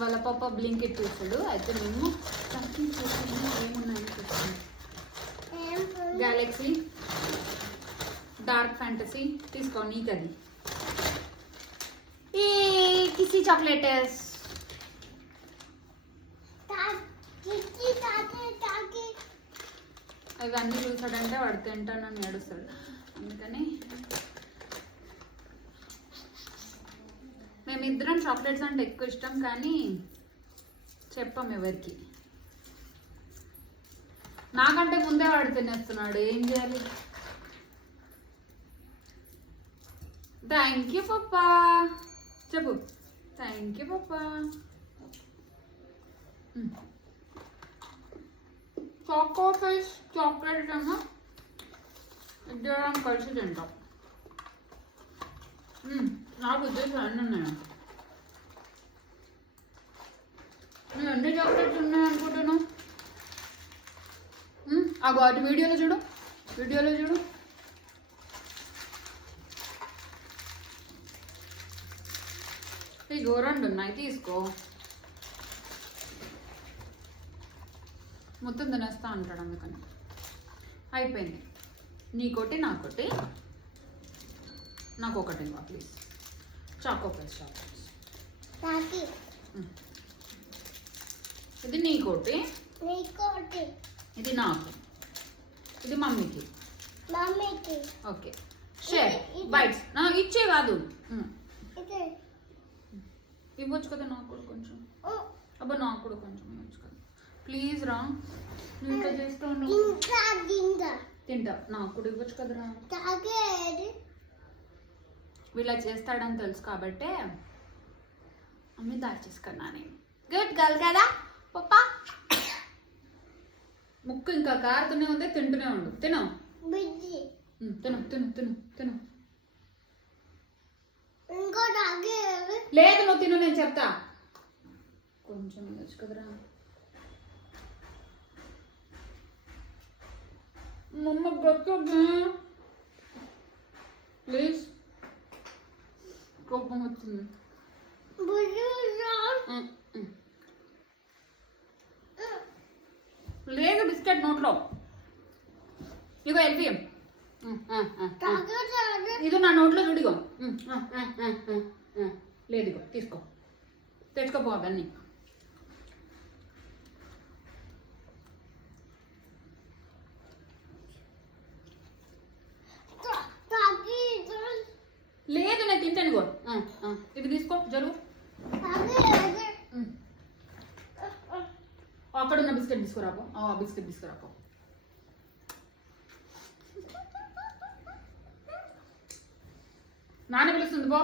వాళ్ళ పాప బ్లింకెట్ చూస్తాడు అయితే మేము ఏమున్నాయని గ్యాలక్సీ డార్క్ ఫ్యాంటసీ తీసుకో నీకు అది కిసి చాక్లెటర్స్ ఇవన్నీ చూసాడంటే వాడు తింటానని ఏడుస్తాడు. అందుకని మేమిద్దరం చాక్లెట్స్ అంటే ఎక్కువ ఇష్టం కానీ చెప్పాం ఎవరికి. నాకంటే ముందే వాడు తినేస్తున్నాడు ఏం చేయాలి? థ్యాంక్ యూ పప్పా. చెప్పు. థ్యాంక్ యూ పప్పా. చాకో ఫైస్ చాక్లెట్ ఏమో ఇద్దరం కలిసి తింటాం. నాకు ఉద్దేశం అన్నీ ఉన్నాయా? నువ్వు ఎన్ని చాక్లెట్స్ ఉన్నాయనుకుంటున్నావు మ్మ్. అగో అటు వీడియోలో చూడు వీడియోలో చూడు. ఇగో రెండు ఉన్నాయి తీసుకో. మొత్తం తినేస్తా అంటాడు అందుకని. అయిపోయింది. నీకోటి నాకోటి. నాకు ఒకటి ఇవ్వ ప్లీజ్ చాకో ప్లస్ చాకో ఇది నీకోటి ఇది నాకు ఇది మమ్మీకి ఓకే షేర్ బైట్స్ నా ఇచ్చే కాదు. ఇవ్వచ్చు కదా నాకు కూడా కొంచెం అబ్బా నాకు కూడా కొంచెం ఇవ్వచ్చు కదా ప్లీజ్ రా నువ్వు ఇట్లా చేస్తూ తింటా నాకు కూడా ఇవ్వచ్చు కదరా వీళ్ళ చేస్తాడని తెలుసు కాబట్టే అమ్మి దాచేసుకున్నా నేను. గుడ్ గర్ల్ కదా? పప్ప. ముక్కు ఇంకా కారుతూనే ఉంది తింటూనే ఉండు. తిను. తిను తిను తిను తిను. లేదు నువ్వు తిను నేను చెప్తా. కొంచెం కదరా మమ్మ గొప్పగా లేదు బిస్కెట్ నోట్లో. ఇగో వెళ్ళి ఇది నా నోట్లో చూడిగో ఉమ్, ఆ, ఆ, ఆ, ఆ, ఆ. లేదు ఇగో తీసుకో. తెచ్చుకోపో అవన్నీ. లేదు నేను తింటాను ఇగో ఇది తీసుకో జరువు అక్కడ ఉన్న బిస్కెట్ తీసుకురాపో. ఆ బిస్కెట్ తీసుకురాపో. నాన్న పిలుస్తుంది పో.